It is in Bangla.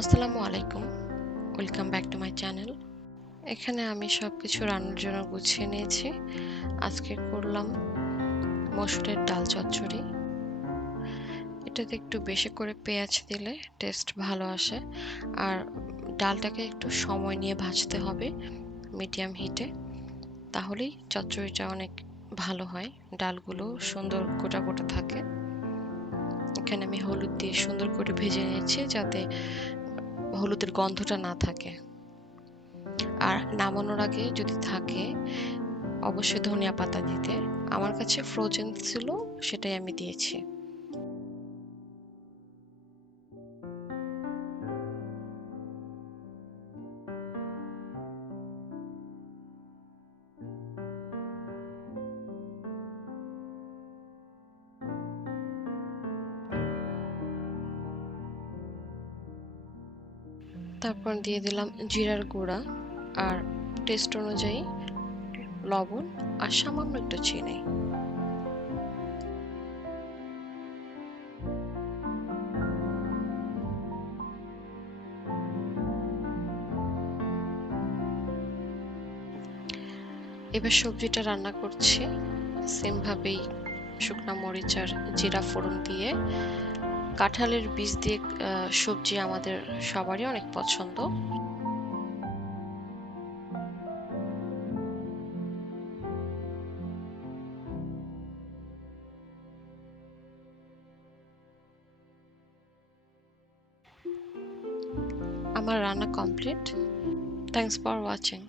আসসালামু আলাইকুম। Welcome back to my channel. এখানে আমি সবকিছু রান্নার জন্য গুছিয়ে নিয়েছি। আজকে করলাম মসুরের ডাল চচ্চড়ি। এটাতে একটু বেশি করে পেঁয়াজ দিলে টেস্ট ভালো আসে। আর ডালটাকে একটু সময় নিয়ে ভাজতে হবে মিডিয়াম হিটে। তাহলেই চচ্চড়িটা অনেক ভালো হয়। ডালগুলো সুন্দর গোটা গোটা থাকে। এখানে আমি হলুদ দিয়ে সুন্দর করে ভেজে নিয়েছি যাতে হলুদের গন্ধটা না থাকে। আর নামানোর আগে যদি থাকে অবশ্যই ধনিয়া পাতা দিতে। আমার কাছে ফ্রোজেন ছিল, সেটাই আমি দিয়েছি। তারপর দিয়ে দিলাম জিরার গুঁড়া আর টেস্ট অনুযায়ী লবণ আর সামান্য একটু চিনি। এবার সবজিটা রান্না করছি সেম ভাবেই, শুকনা মরিচ আর জিরা ফোড়ন দিয়ে। কাঁঠালের বীজ দিয়ে সবজি আমাদের সবারই অনেক পছন্দ। আমার রান্না কমপ্লিট। Thanks for watching.